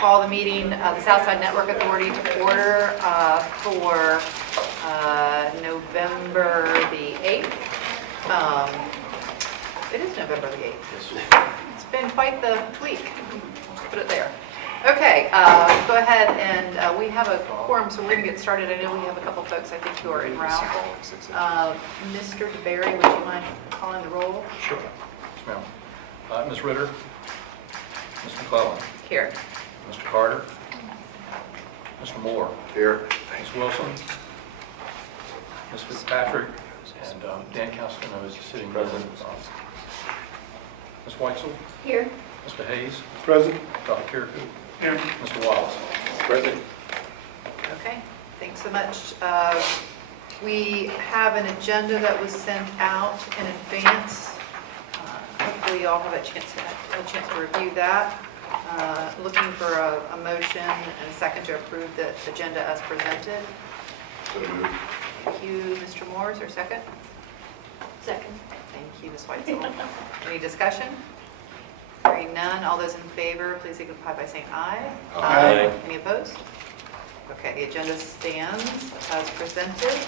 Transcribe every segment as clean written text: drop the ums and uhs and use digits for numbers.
call the meeting of the Southside Network Authority to order for November the 8th. It is November the 8th. It's been quite the week. Put it there. Okay, go ahead, and we have a quorum, so we're going to get started. I know we have a couple folks, I think, who are en route. Mr. DeBerry, would you mind calling the roll? Sure. Yes, ma'am. Ms. Ritter? Ms. McClellan? Here. Mr. Carter? Mr. Moore? Here. Ms. Wilson? Ms. Fitzpatrick? And Dan Castano is sitting present. Ms. Weitzel? Here. Mr. Hayes? Present. Dr. Kirikou? Here. Mr. Wallace? Present. Okay, thanks so much. We have an agenda that was sent out in advance. Hopefully you all have a chance to review that. Looking for a motion and a second to approve the agenda as presented. So moved. Thank you, Mr. Moore. Is there a second? Second. Thank you, Ms. Weitzel. Any discussion? Hearing none, all those in favor, please signify by saying aye. Aye. Any opposed? Okay, the agenda stands as presented.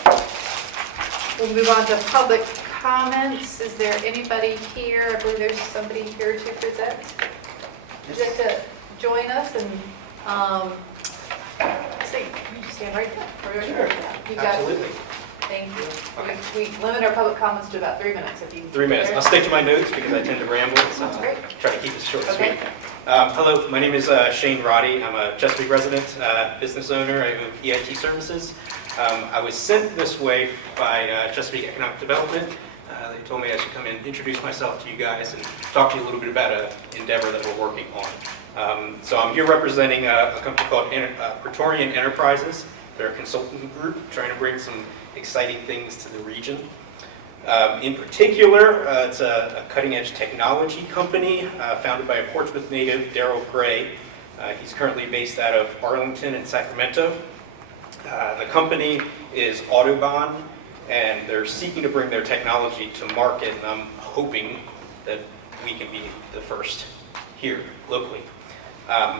We'll move on to public comments. Is there anybody here? I believe there's somebody here to present. Would you like to join us and stand right there? Sure, You got it. absolutely. Thank you. Okay. We limit our public comments to about 3 minutes. If you 3 minutes. I'll stick to my notes because I tend to ramble, so Sounds great. try to keep it short and Okay. sweet. Hello, my name is Shane Roddy. I'm a Chesapeake resident, business owner. I own EIT services. I was sent this way by Chesapeake Economic Development. They told me I should come in and introduce myself to you guys and talk to you a little bit about an endeavor that we're working on. So I'm here representing a company called Praetorian Enterprises. They're a consultant group trying to bring some exciting things to the region. In particular, it's a cutting-edge technology company founded by a Portsmouth native, Daryl Gray. He's currently based out of Arlington and Sacramento. The company is Autobahn, and they're seeking to bring their technology to market, and I'm hoping that we can be the first here locally.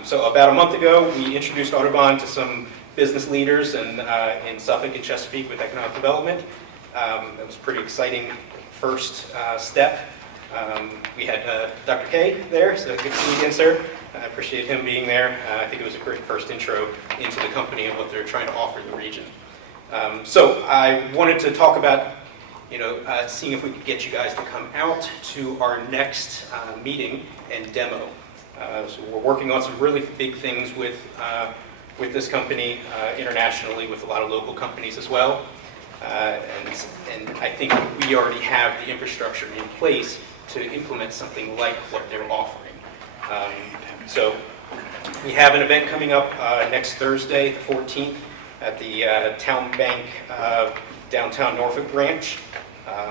So about a month ago, we introduced Autobahn to some business leaders in Suffolk and Chesapeake with economic development. It was a pretty exciting first step. We had Dr. K there, so good to see you again, sir. I appreciate him being there. I think it was a great first intro into the company and what they're trying to offer the region. So I wanted to talk about, seeing if we could get you guys to come out to our next meeting and demo. So we're working on some really big things with this company internationally, with a lot of local companies as well. And I think we already have the infrastructure in place to implement something like what they're offering. So we have an event coming up next Thursday, the 14th, at the Town Bank downtown Norfolk branch.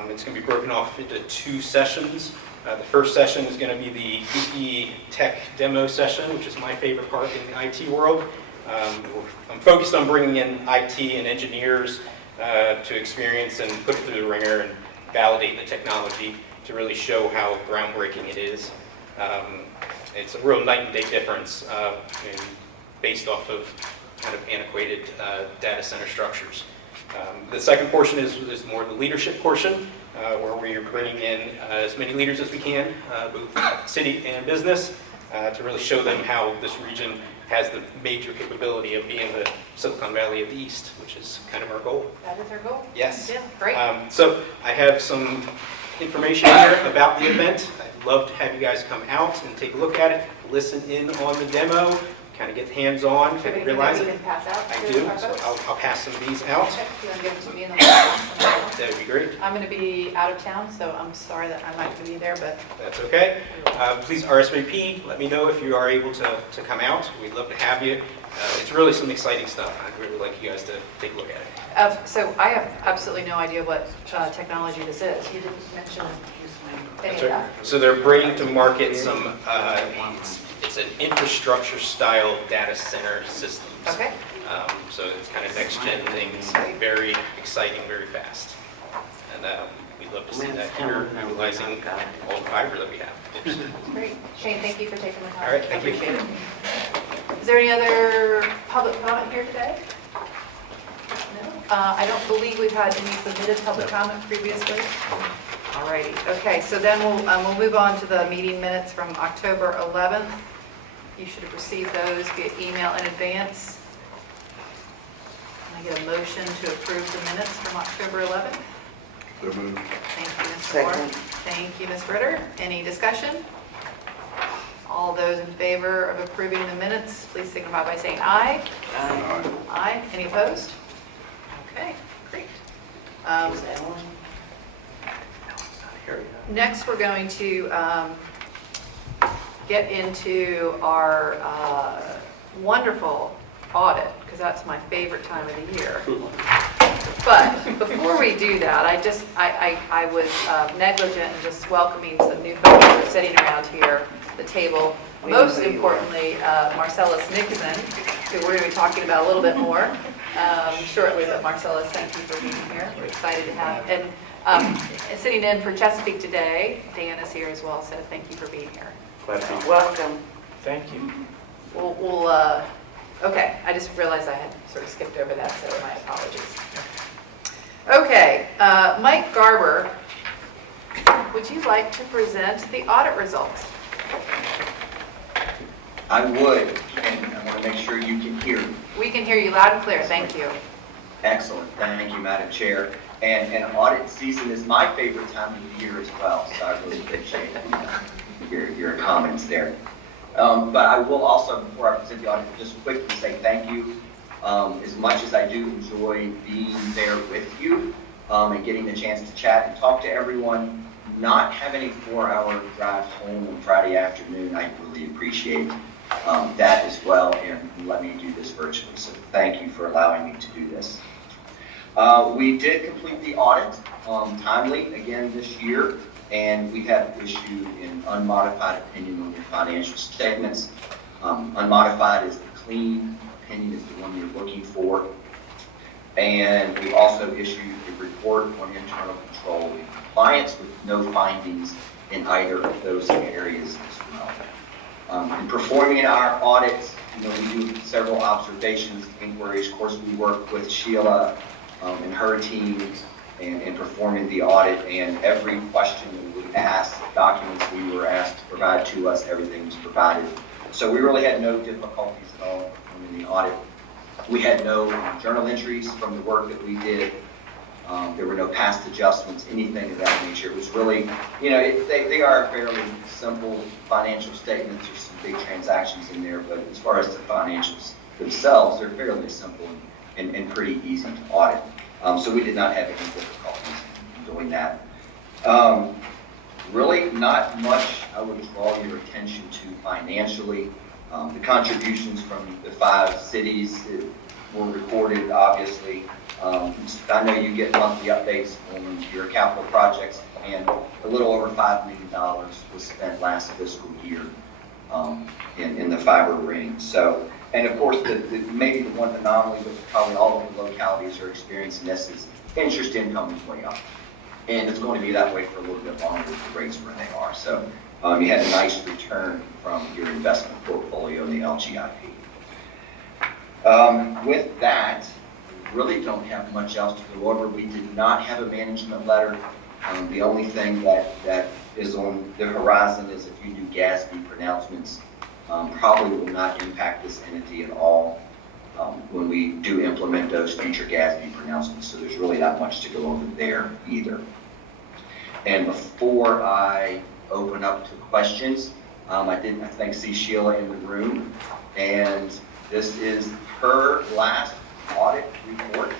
It's going to be broken off into 2 sessions. The first session is going to be the DE Tech demo session, which is my favorite part in the IT world. I'm focused on bringing in IT and engineers to experience and put it through the ringer and validate the technology to really show how groundbreaking it is. It's a real night and day difference based off of kind of antiquated data center structures. The second portion is more the leadership portion, where we are bringing in as many leaders as we can, both city and business, to really show them how this region has the major capability of being the Silicon Valley of the East, which is kind of our goal. That is our goal? Yes. Yeah, great. So I have some information here about the event. I'd love to have you guys come out and take a look at it, listen in on the demo, kind of get hands-on, kind of realize You it. can pass out I to do, our so folks? I'll pass some of these out. Okay, you want to give them to me and then I'll pass them out? That would be great. I'm going to be out of town, so I'm sorry that I'm not going to be there, but That's okay. Please RSVP. Let me know if you are able to come out. We'd love to have you. It's really some exciting stuff. I'd really like you guys to take a look at it. so I have absolutely no idea what technology this is. You didn't mention any of that. So they're bringing to market some, it's an infrastructure style data center systems. Okay. So it's kind of next gen things, very exciting, very fast. And we'd love to see that here, utilizing all the fiber that we have. Great. Shane, thank you for taking the time. All right, thank you. I appreciate it. Is there any other public comment here today? No? I don't believe we've had any submitted public comment previously. Alrighty, okay, so then we'll move on to the meeting minutes from October 11th. You should have received those via email in advance. Can I get a motion to approve the minutes from October 11th? So moved. Thank you, Mr. Moore. Second. Thank you, Ms. Ritter. Any discussion? All those in favor of approving the minutes, please signify by saying aye. Aye. Aye. Any opposed? Okay, great. Is that one? Here, Next, we're going to get into our wonderful audit, because that's my favorite time of the year. But before we do that, I was negligent in just welcoming some new folks who are sitting around here, the table. Most importantly, Marcellus Nixon, who we're going to be talking about a little bit more shortly. But Marcellus, thank you for being here. We're excited to have. And sitting in for Chesapeake today, Dan is here as well, so thank you for being here. Glad to be here. Welcome. Thank you. Okay, I just realized I had sort of skipped over that, so my apologies. Okay, Mike Garber, would you like to present the audit results? I would, and I want to make sure you can hear me. We can hear you loud and clear, thank you. Excellent, thank you, Madam Chair. And audit season is my favorite time of the year as well, so I really appreciate your comments there. But I will also, before I present the audit, just quickly say thank you. As much as I do enjoy being there with you and getting the chance to chat and talk to everyone, not having a 4-hour drive home on Friday afternoon, I really appreciate that as well, and let me do this virtually. So thank you for allowing me to do this. We did complete the audit timely again this year, and we have issued an unmodified opinion on your financial statements. Unmodified is the clean opinion, is the one you're looking for. And we also issued a report on internal control and compliance with no findings in either of those areas as well. In performing our audits, we do several observations, inquiries. Of course, we work with Sheila and her team in performing the audit, and every question that we asked, documents we were asked to provide to us, everything was provided. So we really had no difficulties at all performing the audit. We had no journal entries from the work that we did. There were no past adjustments, anything of that nature. It was really, they are fairly simple financial statements. There's some big transactions in there, but as far as the financials themselves, they're fairly simple and pretty easy to audit. So we did not have any difficulties in doing that. Really not much I would draw your attention to financially. The contributions from the 5 cities were recorded, obviously. I know you get monthly updates on your capital projects, and a little over $5 million was spent last fiscal year in the fiber ring. So, and of course, maybe the one anomaly, but probably all of the localities are experiencing this, is interest income is way up. And it's going to be that way for a little bit longer with the rates where they are. So you had a nice return from your investment portfolio in the LGIP. With that, we really don't have much else to go over. We did not have a management letter. The only thing that is on the horizon is a few new GASB pronouncements. Probably will not impact this entity at all when we do implement those future GASB pronouncements. So there's really not much to go over there either. And before I open up to questions, I see Sheila in the room, and this is her last audit report.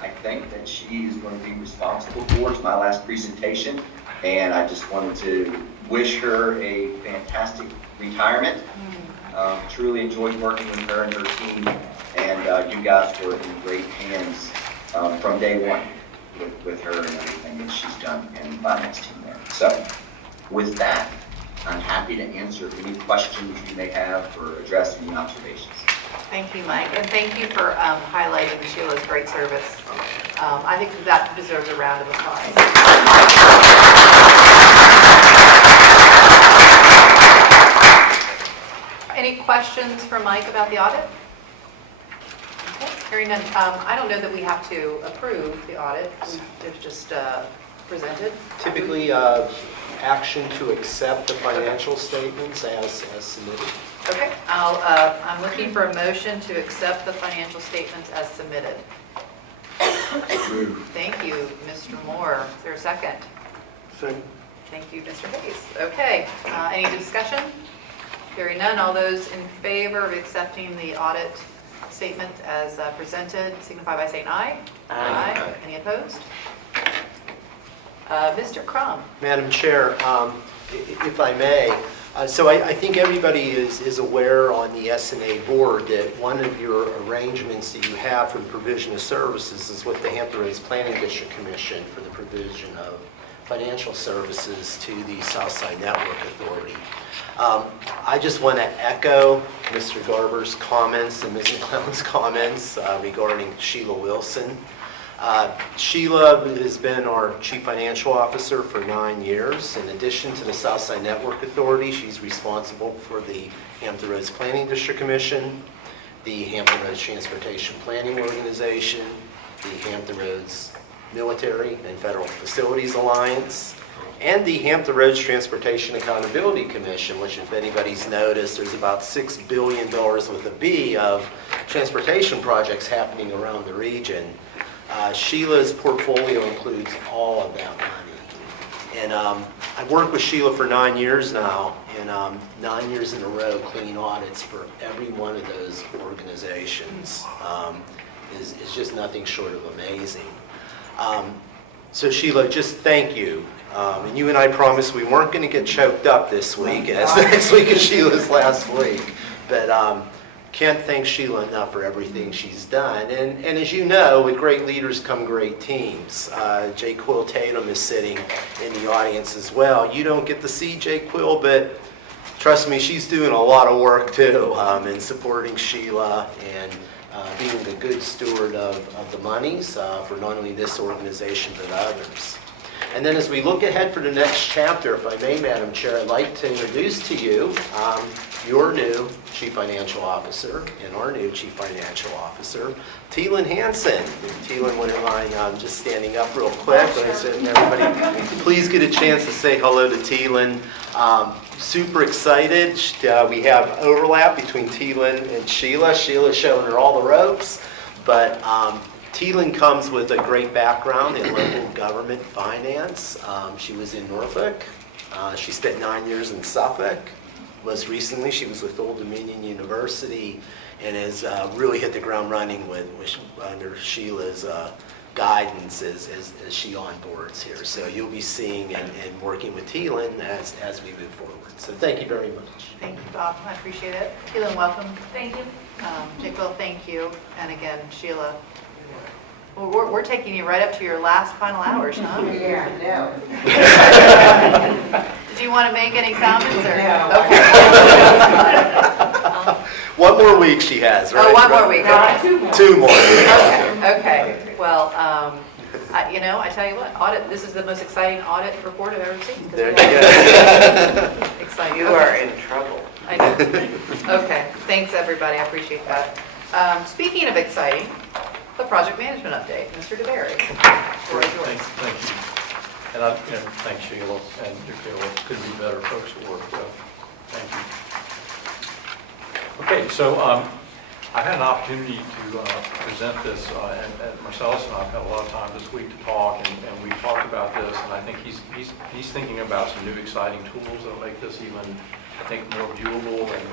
I think that she is going to be responsible for. It's my last presentation, and I just wanted to wish her a fantastic retirement. Truly enjoyed working with her and her team, and you guys were in great hands from day one with her and everything that she's done and the finance team there. So with that, I'm happy to answer any questions you may have or address any observations. Thank you, Mike, and thank you for highlighting Sheila's great service. I think that deserves a round of applause. Any questions for Mike about the audit? Okay, hearing none. I don't know that we have to approve the audit. It's just presented. Typically, action to accept the financial statements as submitted. Okay, I'm looking for a motion to accept the financial statements as submitted. Move. Thank you, Mr. Moore. Is there a second? Second. Thank you, Mr. Hayes. Okay, any discussion? Hearing none, all those in favor of accepting the audit statement as presented signify by saying aye. Aye. Any opposed? Mr. Crum. Madam Chair, if I may, so I think everybody is aware on the SNA board that one of your arrangements that you have for the provision of services is with the Hampton Roads Planning District Commission for the provision of financial services to the Southside Network Authority. I just want to echo Mr. Garber's comments and Ms. McClellan's comments regarding Sheila Wilson. Sheila has been our Chief Financial Officer for 9 years. In addition to the Southside Network Authority, she's responsible for the Hampton Roads Planning District Commission, the Hampton Roads Transportation Planning Organization, the Hampton Roads Military and Federal Facilities Alliance, and the Hampton Roads Transportation Accountability Commission, which if anybody's noticed, there's about $6 billion with a B of transportation projects happening around the region. Sheila's portfolio includes all of that money. And I've worked with Sheila for 9 years now, and 9 years in a row, clean audits for every one of those organizations is just nothing short of amazing. So Sheila, just thank you. And you and I promised we weren't going to get choked up this week, as next week is Sheila's last week. But can't thank Sheila enough for everything she's done. And as you know, with great leaders come great teams. J. Quill Tatum is sitting in the audience as well. You don't get to see J. Quill, but trust me, she's doing a lot of work too in supporting Sheila and being a good steward of the monies for not only this organization but others. And then as we look ahead for the next chapter, if I may, Madam Chair, I'd like to introduce to you your new Chief Financial Officer and our new Chief Financial Officer, Teelan Hansen. If Teelan wouldn't mind just standing up real quick. I said, everybody, please get a chance to say hello to Teelan. Super excited. We have overlap between Teelan and Sheila. Sheila's showing her all the ropes, but Teelan comes with a great background in local government finance. She was in Norfolk. She spent 9 years in Suffolk. Most recently, she was with Old Dominion University and has really hit the ground running under Sheila's guidance as she onboards here. So you'll be seeing and working with Teelan as we move forward. So thank you very much. Thank you, Bob. I appreciate it. Keelan, welcome. Thank you. J. Quill, thank you. And again, Sheila, well, we're taking you right up to your last final hours, huh? Yeah, no. Did you want to make any comments? Or? No. Okay. One more week she has, right? Oh, one more week. Okay. Two more. Okay. Well, I tell you what, audit. This is the most exciting audit report I've ever seen. There you go. Exciting. You are in trouble. I know. Okay. Thanks, everybody. I appreciate that. Speaking of exciting, the project management update, Mr. DeBerry. Thank you. And thanks Sheila and Sheila. Couldn't be better folks to work with. Thank you. Okay, so I've had an opportunity to present this, and Marcellus and I have had a lot of time this week to talk, and we talked about this, and I think he's thinking about some new exciting tools that will make this even, I think, more viewable and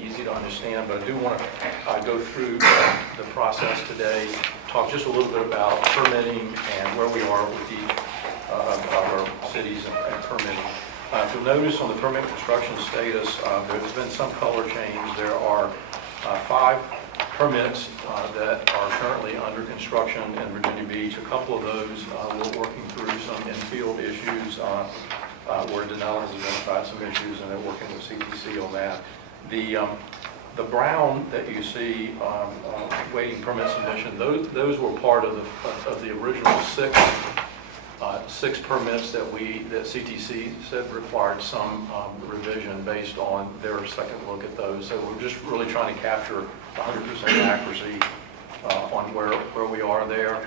easy to understand. But I do want to go through the process today, talk just a little bit about permitting and where we are with each of our cities and permitting. If you'll notice on the permit construction status, there's been some color change. There are 5 permits that are currently under construction in Virginia Beach. A couple of those we're working through some in-field issues where Denell has identified some issues, and they're working with CTC on that. The brown that you see waiting permit submission, those were part of the original 6 6 permits that CTC said required some revision based on their second look at those. So we're just really trying to capture 100% accuracy on where we are there.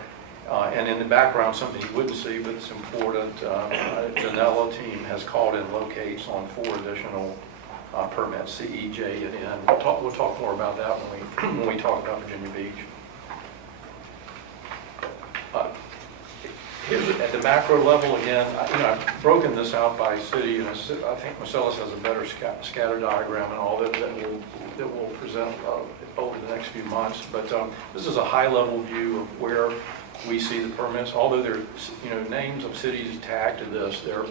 And in the background, something you wouldn't see, but it's important, the Danilo team has called in locates on 4 additional permits, CE, J, and N. We'll talk more about that when we talk about Virginia Beach. Here's at the macro level again. I've broken this out by city, and I think Marcellus has a better scatter diagram and all that we'll present over the next few months. But this is a high-level view of where we see the permits. Although there are names of cities tagged to this, there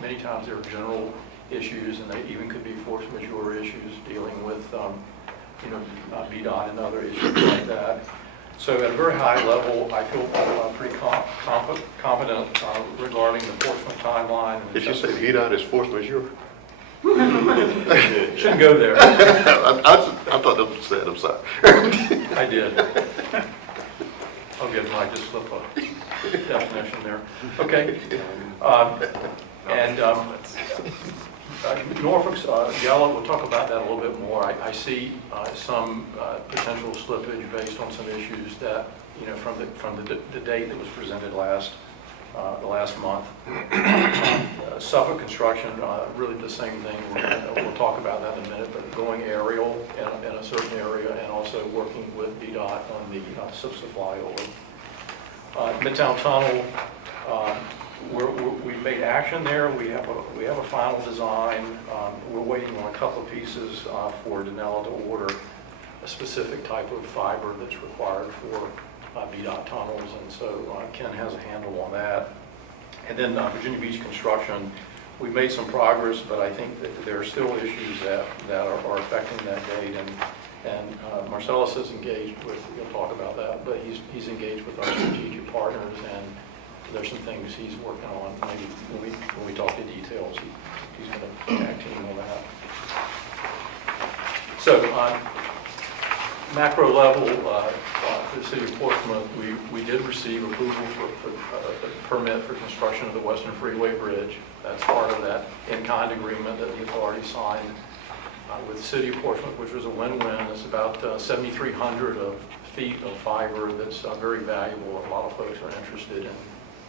many times there are general issues, and they even could be force majeure issues dealing with BDOT and other issues like that. So at a very high level, I feel pretty confident regarding the enforcement timeline. And Did you say VDOT is force majeure? Shouldn't go there. I thought that was said, I'm sorry. I did. I'll give Mike just slip a definition there. Okay. Norfolk's yellow, we'll talk about that a little bit more. I see some potential slippage based on some issues that, from the date that was presented the last month. Suffolk construction, really the same thing. We'll talk about that in a minute, but going aerial in a certain area and also working with BDOT on the SIPSA flyover. Midtown Tunnel, we've made action there. We have a final design. We're waiting on a couple of pieces for Danilo to order a specific type of fiber that's required for BDOT tunnels, and so Ken has a handle on that. And then Virginia Beach construction, we've made some progress, but I think that there are still issues that are affecting that date. And Marcellus is engaged with. We'll talk about that, but he's engaged with our strategic partners, and there's some things he's working on. Maybe when we talk to details, he's going to tag team on that. So on macro level, for the city of Portsmouth, we did receive approval for a permit for construction of the Western Freeway Bridge. That's part of that in-kind agreement that the authority signed with the city of Portsmouth, which was a win-win. It's about 7,300 feet of fiber that's very valuable. A lot of folks are interested in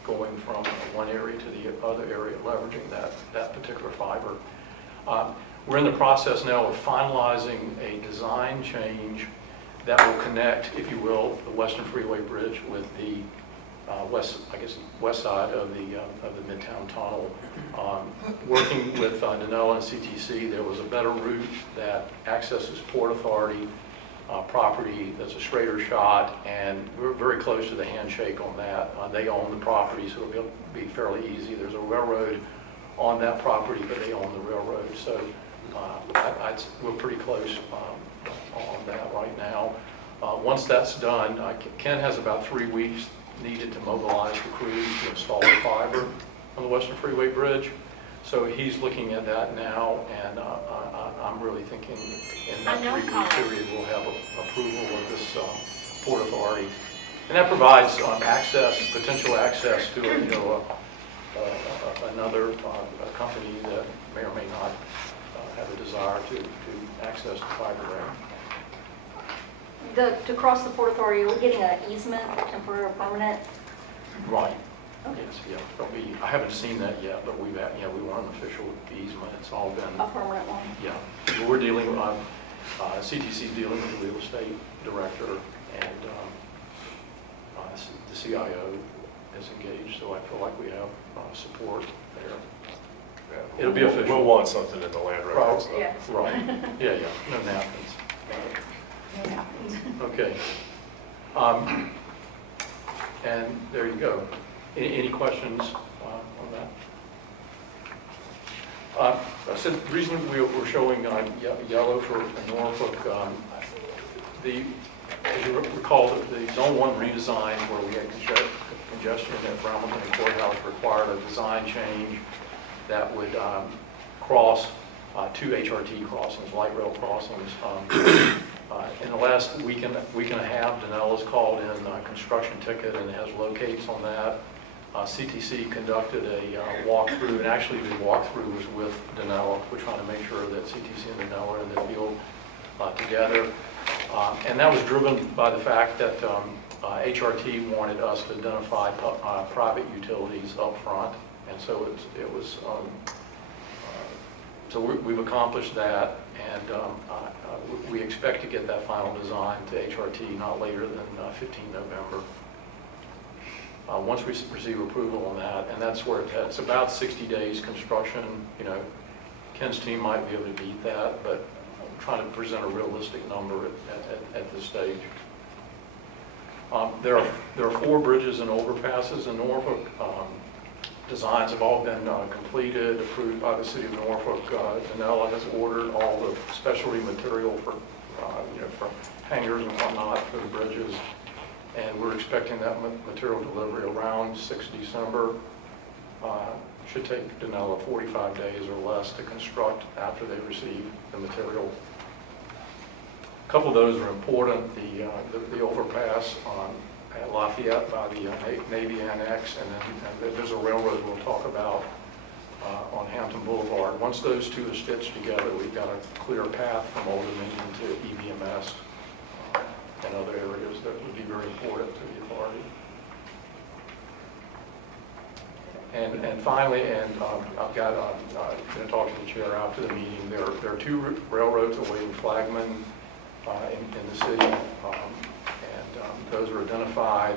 going from one area to the other area, leveraging that particular fiber. We're in the process now of finalizing a design change that will connect, if you will, the Western Freeway Bridge with the west side of the Midtown Tunnel. Working with Danilo and CTC, there was a better route that accesses Port Authority property that's a straighter shot, and we're very close to the handshake on that. They own the property, so it'll be fairly easy. There's a railroad on that property, but they own the railroad, so we're pretty close on that right now. Once that's done, Ken has about 3 weeks needed to mobilize the crews to install the fiber on the Western Freeway Bridge. So he's looking at that now, and I'm really thinking in that 3-week period we'll have approval of this Port Authority, and that provides potential access to another company that may or may not have a desire to access the fiber there. To cross the Port Authority, are we getting an easement, temporary or permanent? Right. Okay. Yes, yeah. I haven't seen that yet, but we want an official easement. It's all been. A permanent one? Yeah. But we're dealing with, CTC dealing with the real estate director, and the CIO is engaged, so I feel like we have support there. Yeah. It'll be official. We'll want something in the land records. Yeah. Right. Yeah. No napkins. Yeah. Okay. And there you go. Any questions on that? So the reason we're showing yellow for Norfolk, as you recall, the Zone 1 redesign where we had congestion at Brownwood and Courthouse required a design change that would cross 2 HRT crossings, light rail crossings. In the last week and a half, Danilo's called in a construction ticket and has locates on that. CTC conducted a walkthrough, and actually the walkthrough was with Danella. We're trying to make sure that CTC and Danella are in the field together. And that was driven by the fact that HRT wanted us to identify private utilities up front. And so we've accomplished that, and we expect to get that final design to HRT not later than 15 November. Once we receive approval on that, and that's where it's about 60 days construction. You know, Ken's team might be able to beat that, but I'm trying to present a realistic number at this stage. There are 4 bridges and overpasses in Norfolk. Designs have all been completed, approved by the city of Norfolk. Danella has ordered all the specialty material for, for hangers and whatnot for the bridges. And we're expecting that material delivery around 6 December. Should take Danella 45 days or less to construct after they receive the material. A couple of those are important. The overpass at Lafayette by the Navy Annex, and then there's a railroad we'll talk about on Hampton Boulevard. Once those two are stitched together, we've got a clear path from Old Dominion to EBMS and other areas that would be very important to the authority. And finally, I've got, I'm going to talk to the chair after the meeting, there are 2 railroads awaiting flagmen in the city, and those are identified.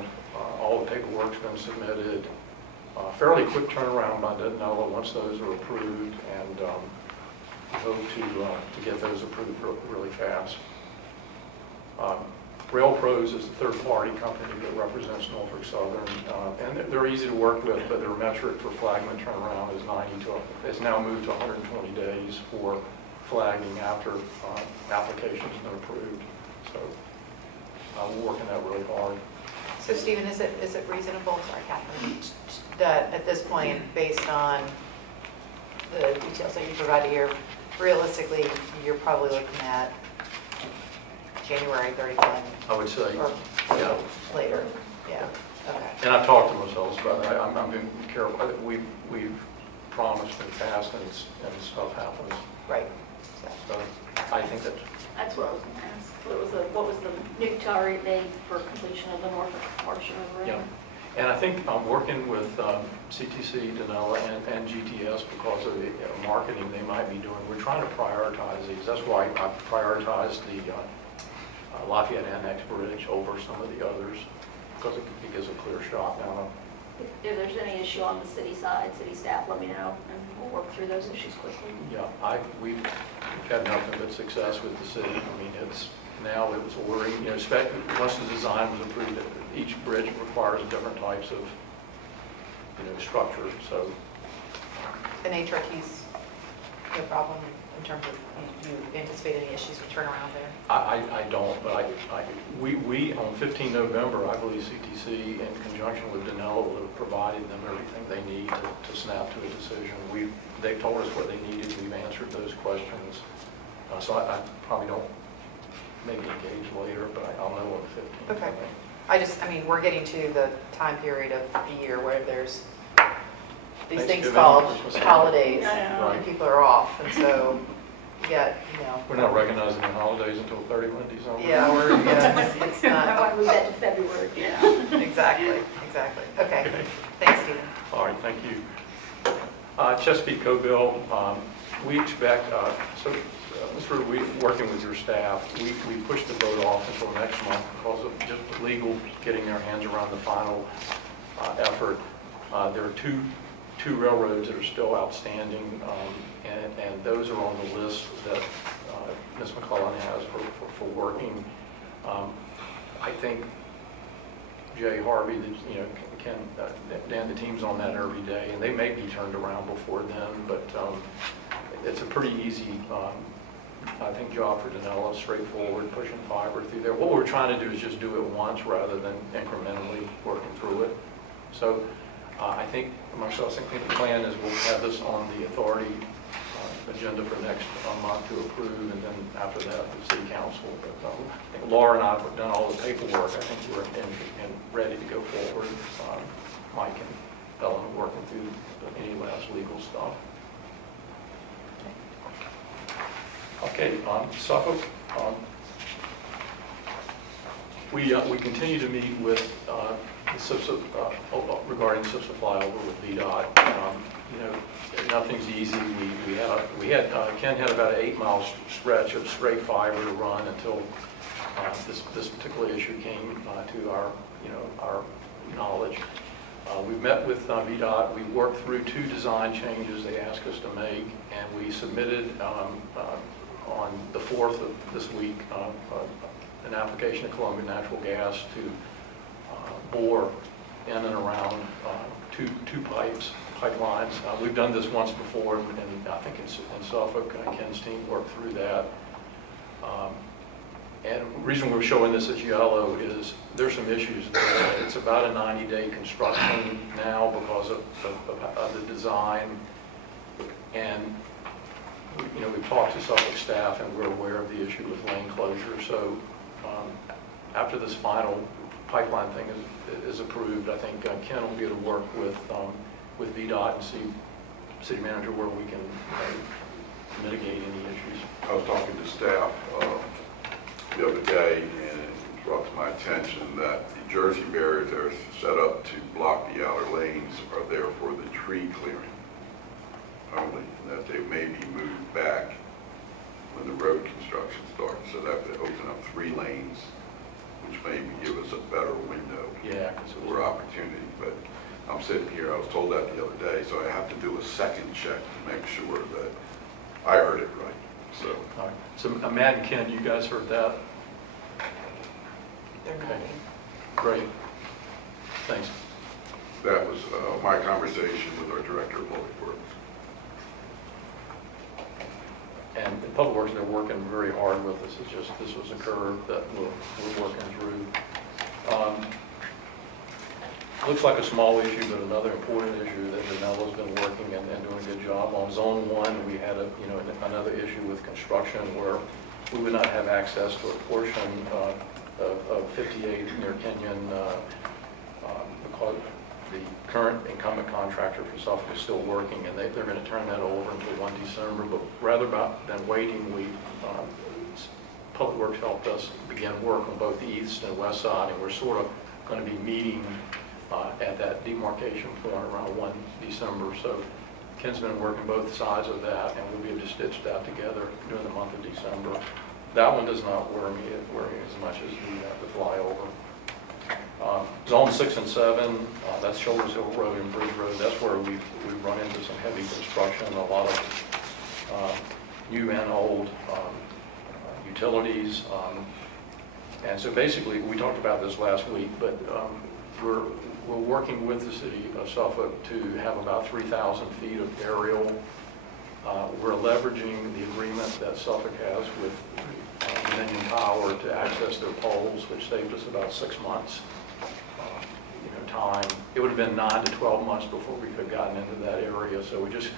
All the paperwork's been submitted. Fairly quick turnaround by Danella once those are approved, and hope to get those approved really fast. Rail Pros is a third-party company that represents Norfolk Southern, and they're easy to work with, but their metric for flagman turnaround is it's now moved to 120 days for flagging after application's been approved. So we're working that really hard. So Stephen, is it reasonable, sorry Catherine, that at this point, based on the details that you provided here, realistically, you're probably looking at January 31? I would say, Or yeah. later, yeah, okay. And I've talked to Marcellus about it. I'm being careful. We've promised in the past, and stuff happens. Right. So I think that. That's what I was going to ask. What was the new target date for completion of the Norfolk portion of the rail? Yeah, and I think I'm working with CTC, Danella, and GTS because of the marketing they might be doing. We're trying to prioritize these. That's why I prioritized the Lafayette Annex Bridge over some of the others, because it gives a clear shot now. If there's any issue on the city side, city staff, let me know, and we'll work through those issues quickly. Yeah, we've had nothing but success with the city. I mean, it was ordering, once the design was approved, each bridge requires different types of, structure, so. And HRT's no problem in terms of, you anticipate any issues with turnaround there? I don't, but we on 15 November, I believe CTC in conjunction with Danella will have provided them everything they need to snap to a decision. They've told us what they needed, we've answered those questions. So I probably don't maybe engage later, but I'll know on the 15th. Okay. We're getting to the time period of the year where there's these things Thanksgiving, called Christmas. holidays, Right. and people are off, and so, We're not recognizing the holidays until 31 December. it's I not, want to move that to February. exactly. Okay, thanks, Stephen. All right, thank you. Chesapeake Co-Bill, we expect, Mr. Working with your staff, we pushed the vote off until next month because of just legal getting their hands around the final effort. There are two railroads that are still outstanding, and those are on the list that Ms. McClellan has for working. I think Jay Harvey, Dan, the team's on that every day, and they may be turned around before then, but it's a pretty easy, I think, job for Danella, straightforward, pushing fiber through there. What we're trying to do is just do it once rather than incrementally working through it. So I think, Marcellus, I think the plan is we'll have this on the authority agenda for next month to approve, and then after that, the city council. But I think Laura and I have done all the paperwork. I think we're in ready to go forward. Mike and Ellen working through any last legal stuff. Okay, Suffolk, we continue to meet with regarding SIP flyover with VDOT. You know, nothing's easy. Ken had about an 8-mile stretch of straight fiber to run until this particular issue came to our knowledge. We've met with VDOT. We worked through 2 design changes they asked us to make, and we submitted on the 4th of this week an application to Columbia Natural Gas to bore in and around two pipelines. We've done this once before, and I think in Suffolk, Ken's team worked through that. And the reason we're showing this as yellow is there's some issues there. It's about a 90-day construction now because of the design. And you know, we've talked to Suffolk staff and we're aware of the issue with lane closure. So after this final pipeline thing is approved, I think Ken will be able to work with VDOT and see, city manager, where we can mitigate any issues. I was talking to staff the other day, and it brought to my attention that the Jersey barriers that are set up to block the outer lanes are there for the tree clearing only, and that they may be moved back when the road construction starts, so that would open up 3 lanes, which maybe give us a better window or opportunity. But I'm sitting here, I was told that the other day, so I have to do a second check to make sure that I heard it right. So, All right. So Matt and Ken, you guys heard that? Okay. Great. Thanks. that was my conversation with our director of public works. And in Public Works, they're working very hard with us. It's just, this was a curve that we're working through. Looks like a small issue, but another important issue that Danella's been working and doing a good job on. Zone 1, we had another issue with construction where we would not have access to a portion of 58 near Kenyon because the current incumbent contractor for Suffolk is still working, and they're going to turn that over until 1 December. But rather than waiting, Public Works helped us begin work on both the east and west side, and we're sort of going to be meeting at that demarcation point around 1 December. So Ken's been working both sides of that, and we'll be able to stitch that together during the month of December. That one does not worry me as much as the flyover. Zone 6 and 7, that's Shoulders Hill Road and Bridge Road. That's where we've run into some heavy construction, a lot of new and old utilities. And so basically, we talked about this last week, but we're working with the city of Suffolk to have about 3,000 feet of aerial. We're leveraging the agreement that Suffolk has with Dominion Power to access their poles, which saved us about 6 months time. It would have been 9 to 12 months before we could have gotten into that area. So we just,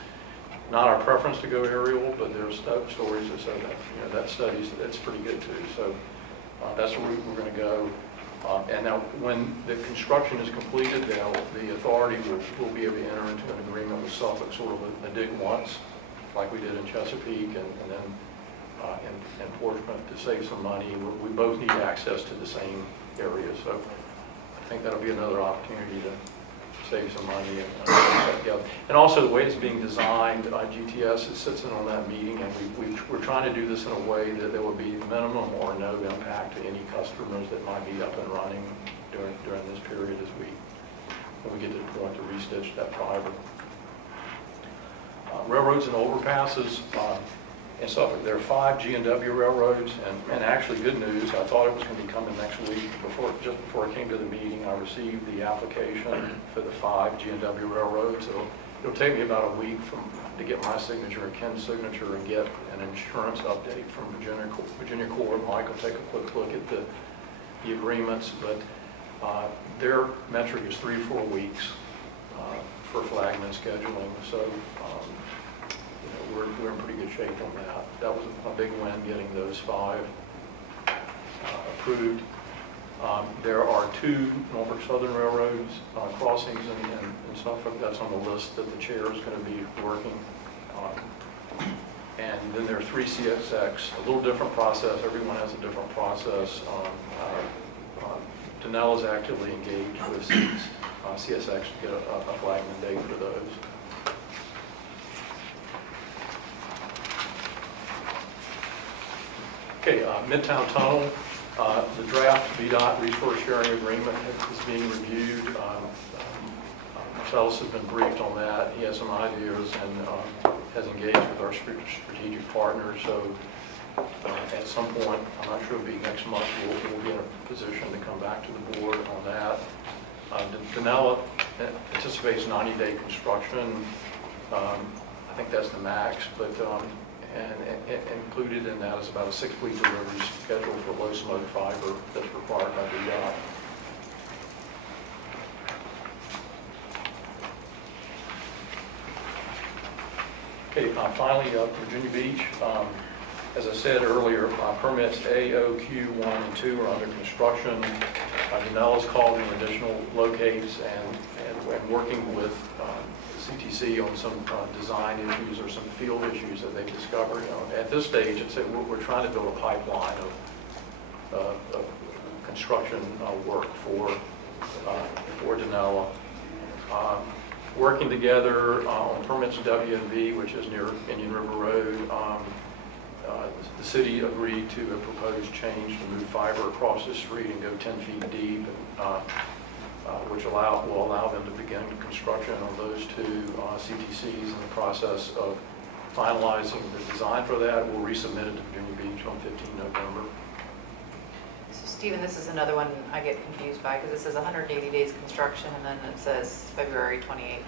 not our preference to go aerial, but there's stories that say that, that studies, that's pretty good too. So that's where we're going to go. And now when the construction is completed, the authority will be able to enter into an agreement with Suffolk, sort of a dig once, like we did in Chesapeake and then in Portsmouth, to save some money. We both need access to the same area. So I think that'll be another opportunity to save some money and also the way it's being designed, GTS, it sits in on that meeting, and we're trying to do this in a way that there will be minimum or no impact to any customers that might be up and running during this period as when we get to the point to restitch that fiber. Railroads and overpasses. In Suffolk, there are 5 G&W railroads, and actually good news, I thought it was going to be coming next week. Just before I came to the meeting, I received the application for the 5 G&W railroads. It'll take me about a week to get my signature and Ken's signature and get an insurance update from Virginia Corps. Mike will take a quick look at the agreements, but their metric is 3 to 4 weeks for flagman scheduling. So we're in pretty good shape on that. That was a big win, getting those 5 approved. There are 2 Norfolk Southern Railroads crossings and stuff that's on the list that the chair is going to be working on. And then there are 3 CSX, a little different process. Everyone has a different process. Danelle is actively engaged with CSX to get a flagman date for those. Okay, Midtown Tunnel, the draft VDOT resource sharing agreement is being reviewed. Marcellus has been briefed on that. He has some ideas and has engaged with our strategic partners. So at some point, I'm not sure it'll be next month, we'll be in a position to come back to the board on that. Danella anticipates 90-day construction. I think that's the max, but and included in that is about a 6-week delivery schedule for low smoke fiber that's required by VDOT. Okay, finally, Virginia Beach. As I said earlier, permits A, O, Q, 1, and 2 are under construction. Danella's called in additional locates and working with CTC on some design issues or some field issues that they've discovered. At this stage, we're trying to build a pipeline of construction work for Danella. Working together on permits W and V, which is near Indian River Road. The city agreed to a proposed change to move fiber across the street and go 10 feet deep, which will allow them to begin construction on those 2 CTCs in the process of finalizing the design for that. We'll resubmit it to Virginia Beach on 15 November. So Stephen, this is another one I get confused by because it says 180 days construction and then it says February 28th.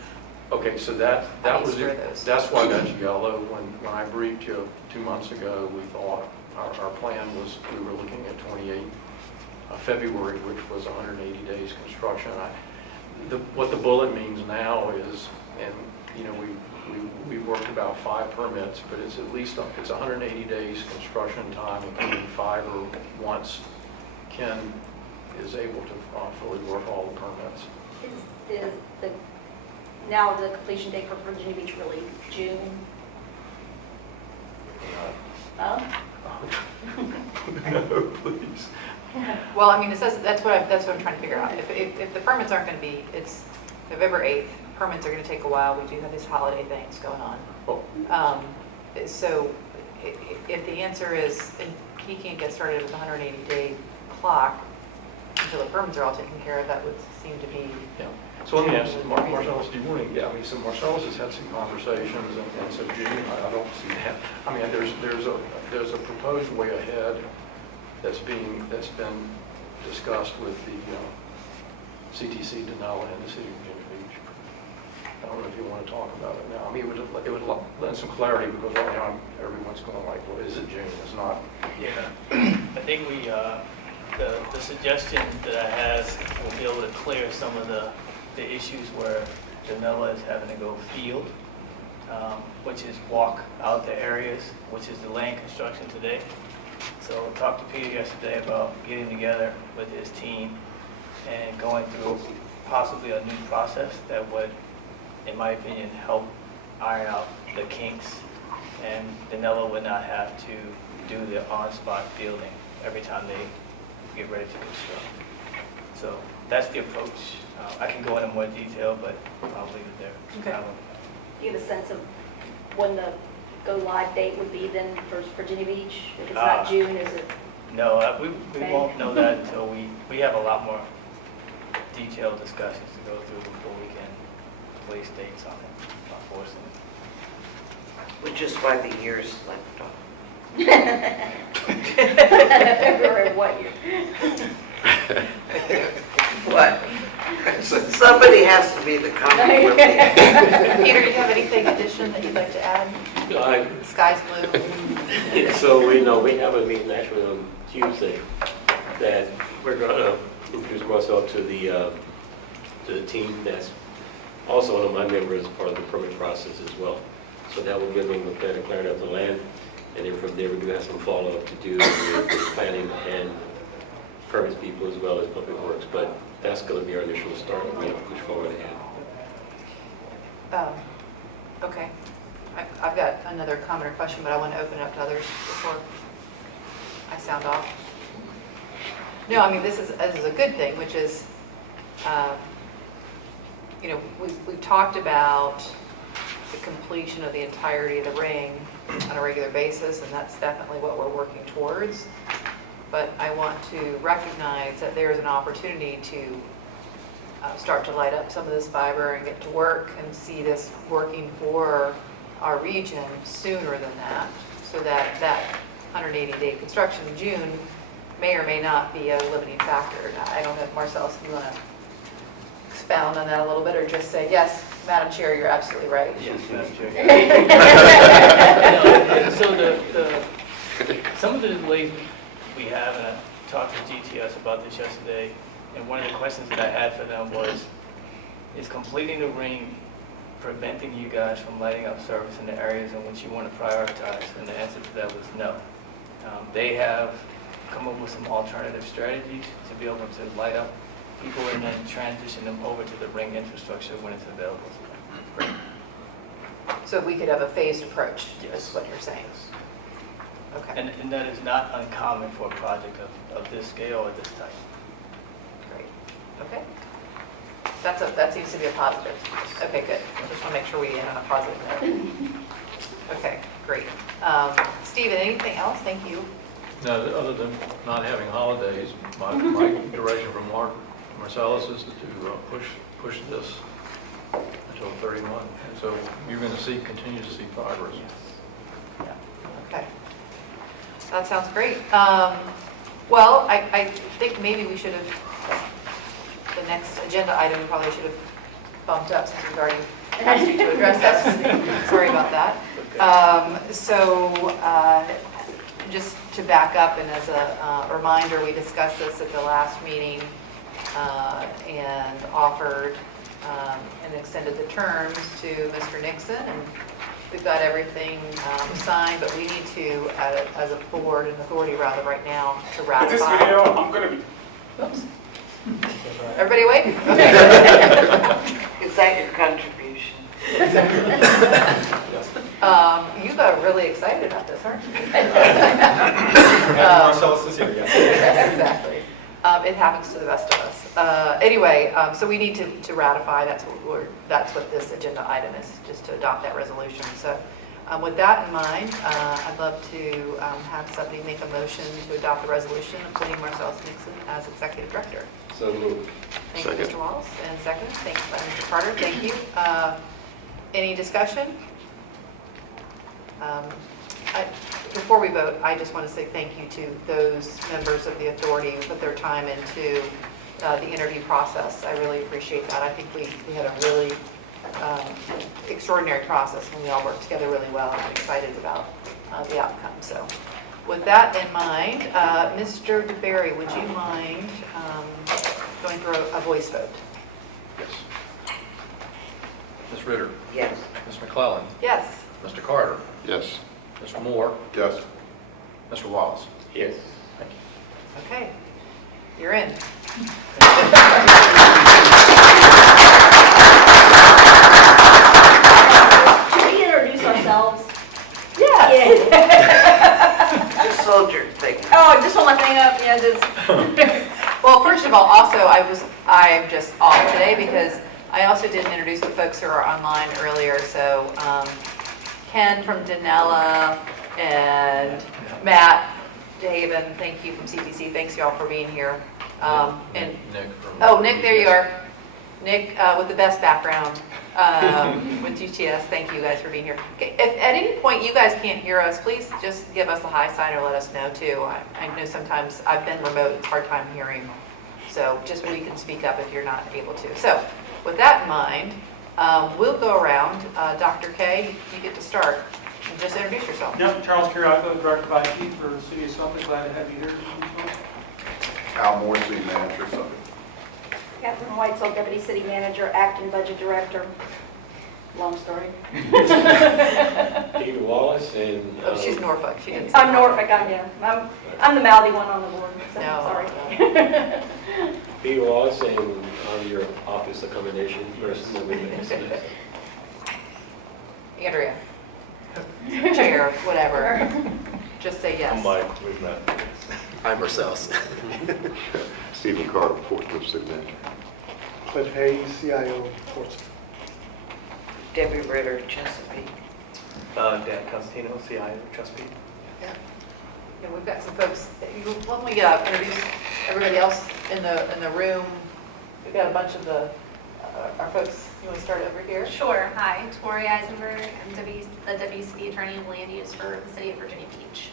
Okay, so that was square those? that's why that's yellow. When I briefed you 2 months ago, we thought our plan was we were looking at 28 February, which was 180 days construction. What the bullet means now is, and you know, we worked about 5 permits, but it's at least it's 180 days construction time, including fiber once Ken is able to fully work all the permits. Is now the completion date for Virginia Beach really June? No, please. Well, I mean, it says, that's what I'm trying to figure out. If the permits aren't going to be, it's November 8th, permits are going to take a while. We do have these holiday things going on. So if the answer is, and he can't get started with a 180-day clock until the permits are all taken care of, that would seem to be. Yeah. So let me ask Marcellus, do you want to, so Marcellus has had some conversations, and so June, I don't see that. I mean, there's a proposed way ahead that's been discussed with the CTC, Danella, and the city of Virginia Beach. I don't know if you want to talk about it now. I mean, it would lend some clarity because right now everyone's going like, well, is it June? It's not. Yeah, I think the suggestion that I have will be able to clear some of the issues where Danella is having to go field, which is walk out the areas, which is the lane construction today. So I talked to Peter yesterday about getting together with his team and going through possibly a new process that would, in my opinion, help iron out the kinks, and Danella would not have to do the on-spot fielding every time they get ready to construct. So that's the approach. I can go into more detail, but I'll leave it there. Okay. Do you have a sense of when the go-live date would be then for Virginia Beach? If it's not June, is it? No, we May? won't know that until we have a lot more detailed discussions to go through before we can place dates on it, unfortunately. Which is why the year's left off. February of what year? What? Somebody has to be the comic with me. Peter, do you have anything addition that you'd like to add? The sky's blue. So we know we have a meeting actually on Tuesday that we're going to introduce myself to the team that's also one of my members, part of the permit process as well. So that will give them a better clarity of the land, and then from there we do have some follow-up to do with planning and permits people as well as public works, but that's going to be our initial start, and we have to push forward ahead. Okay. I've got another comment or question, but I want to open it up to others before I sound off. No, I mean, this is a good thing, which is, you know, we've talked about the completion of the entirety of the ring on a regular basis, and that's definitely what we're working towards. But I want to recognize that there's an opportunity to start to light up some of this fiber and get to work and see this working for our region sooner than that, so that that 180-day construction in June may or may not be a limiting factor. Now, I don't know if Marcellus, you want to expound on that a little bit, or just say, yes, Madam Chair, you're absolutely right. Yes, Madam Chair. So some of the delays we have, and I talked to GTS about this yesterday, and one of the questions that I had for them was, is completing the ring preventing you guys from lighting up service in the areas in which you want to prioritize? And the answer to that was no. They have come up with some alternative strategies to be able to light up people and then transition them over to the ring infrastructure when it's available to them. So we could have a phased approach, Yes. is what you're saying. Okay, And that is not uncommon for a project of this scale at this type. great. Okay. That seems to be a positive. Okay, good. I just want to make sure we end on a positive note. Okay, great. Stephen, anything else? Thank you. No, other than not having holidays, my direction from Marcellus is to push this until 31. And so you're going to continue to see progress. Yeah. Okay. That sounds great. Well, I think maybe we should have, the next agenda item we probably should have bumped up since we've already asked you to address that. Sorry about that. Just to back up, and as a reminder, we discussed this at the last meeting and offered and extended the terms to Mr. Nixon, and we've got everything signed, but we need to, as a board and authority rather right now, to ratify. This video, I'm going to be... Oops. Everybody awake? Is that your contribution? You got really excited about this, aren't you? Marcellus is here, yeah. Yes, exactly. It happens to the best of us. Anyway, so we need to ratify. That's what this agenda item is, just to adopt that resolution. So with that in mind, I'd love to have somebody make a motion to adopt the resolution appointing Marcellus Nixon as executive director. So moved. Thank you, Second. Mr. Wallace, and second. Thanks, Mr. Carter. Thank you. Any discussion? Before we vote, I just want to say thank you to those members of the authority who put their time into the interview process. I really appreciate that. I think we had a really extraordinary process, and we all worked together really well. I'm excited about the outcome. So with that in mind, Mr. DeBerry, would you mind going through a voice vote? Yes. Ms. Ritter, Yes. Ms. McClellan, Yes. Mr. Carter, Yes. Mr. Moore, Yes. Mr. Wallace. Yes. Thank you. Okay. You're in. Can we introduce ourselves? Yes. The soldier thing. Oh, just hold my thing up, yeah, just. Well, first of all, also, I'm just off today because I also didn't introduce the folks who are online earlier. So Ken from Danella and Matt, Dave, and thank you from CTC. Thanks y'all for being here. And Nick from... oh, Nick, there you are. Nick with the best background with GTS. Thank you guys for being here. Okay, if at any point you guys can't hear us, please just give us a high sign or let us know too. I know sometimes I've been remote, it's a hard time hearing. So just we can speak up if you're not able to. So with that in mind, we'll go around. Dr. K, you get to start. And just introduce yourself. Yep, Charles Curiaco, Director of IT for the City of Suffolk. Glad to have you here this morning. Al Moore, City Manager, Suffolk. Catherine Whitesell, Deputy City Manager, Acting Budget Director. long story. David Wallace and. Oh, she's Norfolk, she didn't say. I'm Norfolk, I'm the mouthy one on the board, so No. sorry. David Wallace, and I'm your office accommodation person that we met. Andrea. Chair, whatever. Just say yes. I'm Mike, we've met. I'm Marcellus. Stephen Carter, Portsmouth City Manager. Cliff Hayes, CIO, Portsmouth. Debbie Ritter, Chesapeake. Dan Constantino, CIO, Chesapeake. Yeah, we've got some folks, why don't we introduce everybody else in the room? We've got a bunch of our folks, you want to start over here? Sure. Hi, Tori Eisenberg. I'm the WCD Attorney of Land Use for the City of Virginia Beach.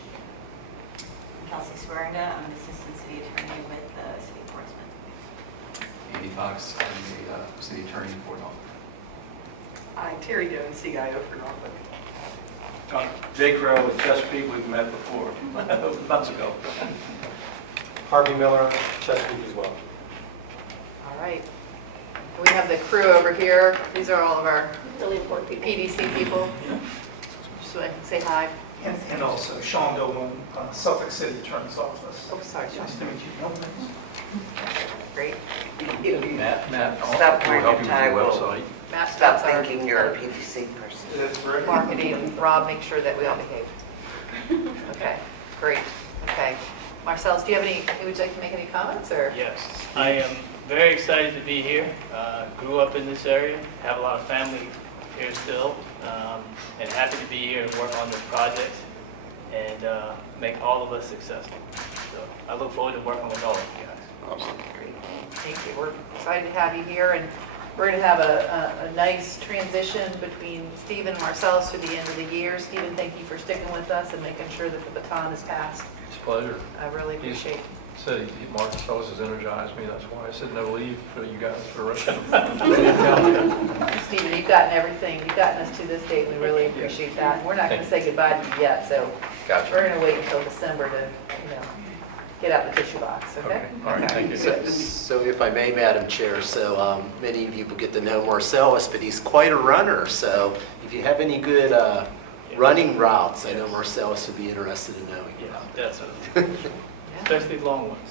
Kelsey Swearinga, I'm an Assistant City Attorney with the City of Portsmouth. Andy Fox, I'm the City Attorney for Norfolk. Hi, Terry Jones, CIO for Norfolk. Jay Crow with Chesapeake, we've met before, months ago. Harvey Miller, Chesapeake as well. All right. We have the crew over here. These are all of our Really important people. PDC people. Just want to say hi. And also Sean Dolan, Suffolk City Attorney's Office. Oh, sorry, John. Nice to meet you. Great. If you Matt, stop we'll help wearing you your tie, with the we'll website. Matt stop Stott's our thinking you're a PDC person. That's correct. marketing, and Rob makes sure that we all behave. Okay, great. Okay. Marcellus, do you have any, would you like to make any comments, or? Yes, I am very excited to be here. Grew up in this area, have a lot of family here still, and happy to be here and work on this project and make all of us successful. So I look forward to working with all of you guys. Awesome. Great. Thank you. We're excited to have you here, and we're going to have a nice transition between Stephen and Marcellus through the end of the year. Stephen, thank you for sticking with us and making sure that the baton is passed. It's a pleasure. I really appreciate it. Said Marcellus has energized me, that's why I said no leave for you guys for the rest of the Stephen, you've gotten everything, you've gotten us to this date, we really appreciate that. And we're not going to say goodbye to you yet, so we're going to wait until December to, get out the tissue box, okay? All right, thank you. So if I may, Madam Chair, so many of you will get to know Marcellus, but he's quite a runner. So if you have any good running routes, I know Marcellus would be interested in knowing about. Definitely. Especially long ones.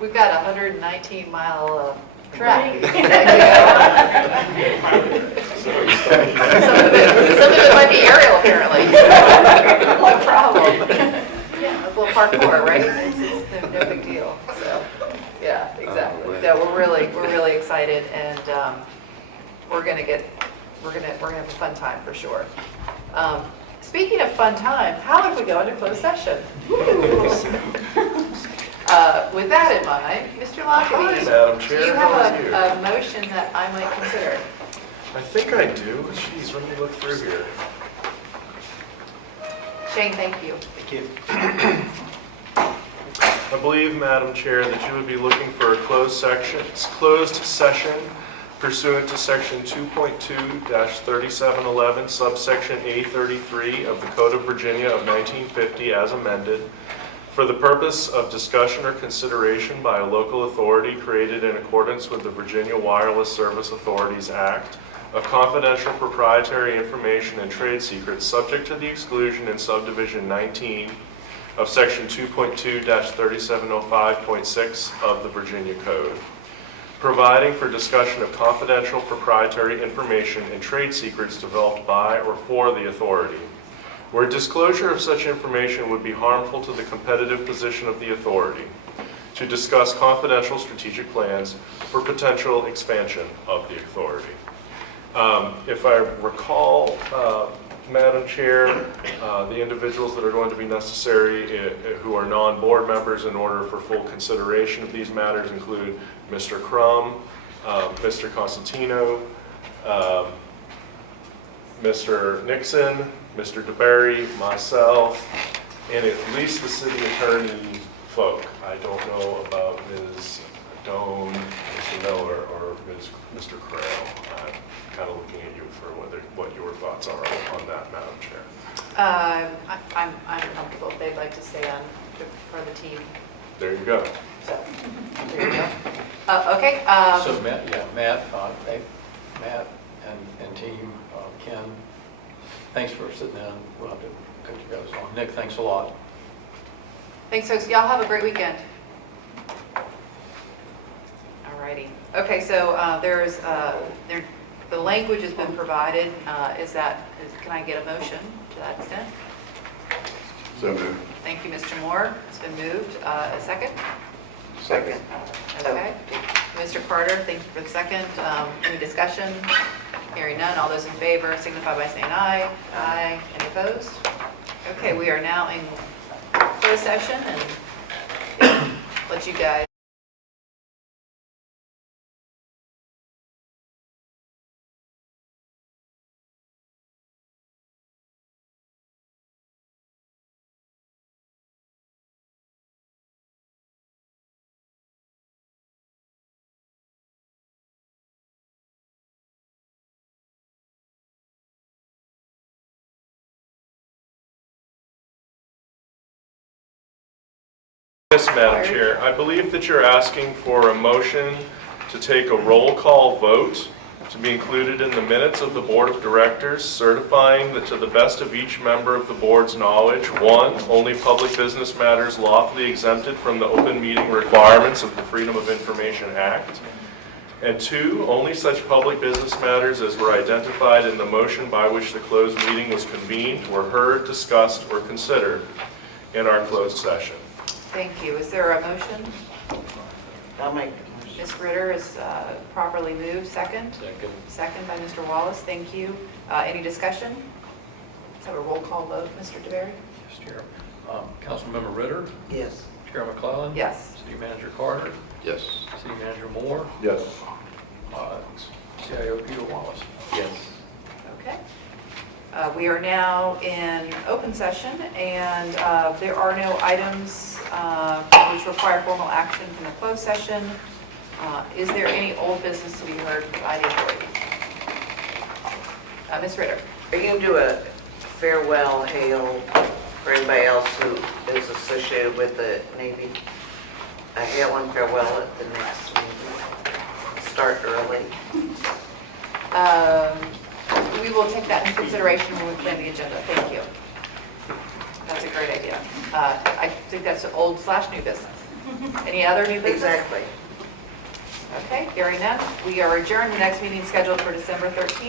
We've got a 119-mile track. Some of it might be aerial, apparently. No problem. Yeah, a little parkour, right? It's no big deal. So, yeah, exactly. No, we're really excited, and we're gonna have a fun time for sure. Speaking of fun time, how have we go into closed session? With that in mind, Mr. Lockerbie, Hi, Madam Chair. do you How are have a motion that I might consider? I think I do. Jeez, let me look through here. Shane, thank you. Thank you. I believe, Madam Chair, that you would be looking for a closed session pursuant to Section 2.2-3711, subsection A33 of the Code of Virginia of 1950 as amended, for the purpose of discussion or consideration by a local authority created in accordance with the Virginia Wireless Service Authorities Act of confidential proprietary information and trade secrets subject to the exclusion in subdivision 19 of Section 2.2-3705.6 of the Virginia Code, providing for discussion of confidential proprietary information and trade secrets developed by or for the authority, where disclosure of such information would be harmful to the competitive position of the authority, to discuss confidential strategic plans for potential expansion of the authority. If I recall, Madam Chair, the individuals that are going to be necessary who are non-board members in order for full consideration of these matters include Mr. Crum, Mr. Constantino, Mr. Nixon, Mr. DeBerry, myself, and at least the city attorney folk. I don't know about Ms. Doan, Mr. Miller, or Mr. Crail. I'm kind of looking at you for what your thoughts are on that, Madam Chair. I'm comfortable if they'd like to stay on for the team. There you go. So, there you go. Okay. So Matt, Matt team. Ken, thanks for sitting in. We'll have to cut you guys on. Nick, thanks a lot. Thanks, folks. Y'all have a great weekend. Alrighty. Okay, so the language has been provided. Can I get a motion to that extent? So moved. Thank you, Mr. Moore. It's been moved. A second? Second. Okay. Mr. Carter, thank you for the second. Any discussion? Hearing none. All those in favor signify by saying aye. Aye. Any opposed? Okay, we are now in closed session and let you guys Yes, Madam Chair. I believe that you're asking for a motion to take a roll call vote to be included in the minutes of the Board of Directors, certifying that to the best of each member of the board's knowledge, 1, only public business matters lawfully exempted from the open meeting requirements of the Freedom of Information Act, and 2, only such public business matters as were identified in the motion by which the closed meeting was convened were heard, discussed, or considered in our closed session. Thank you. Is there a motion? I'll make Ms. Ritter is properly moved. Second? Second. Second by Mr. Wallace. Thank you. Any discussion? Let's have a roll call vote. Mr. DeBerry? Yes, Chair. Councilmember Ritter, yes. Chair McClellan. Yes. City Manager Carter, Yes. City Manager Moore, Yes. CIO Peter Wallace. Yes. Okay. We are now in open session, and there are no items which require formal action from the closed session. Is there any old business to be heard by the authority? Ms. Ritter? Are you going to do a farewell hail for anybody else who is associated with the Navy? A hail and farewell at the next meeting? Start early. We will take that into consideration when we plan the agenda. Thank you. That's a great idea. I think that's old/new business. Any other new business? Exactly. Okay, hearing none. We are adjourned. The next meeting is scheduled for December 13th.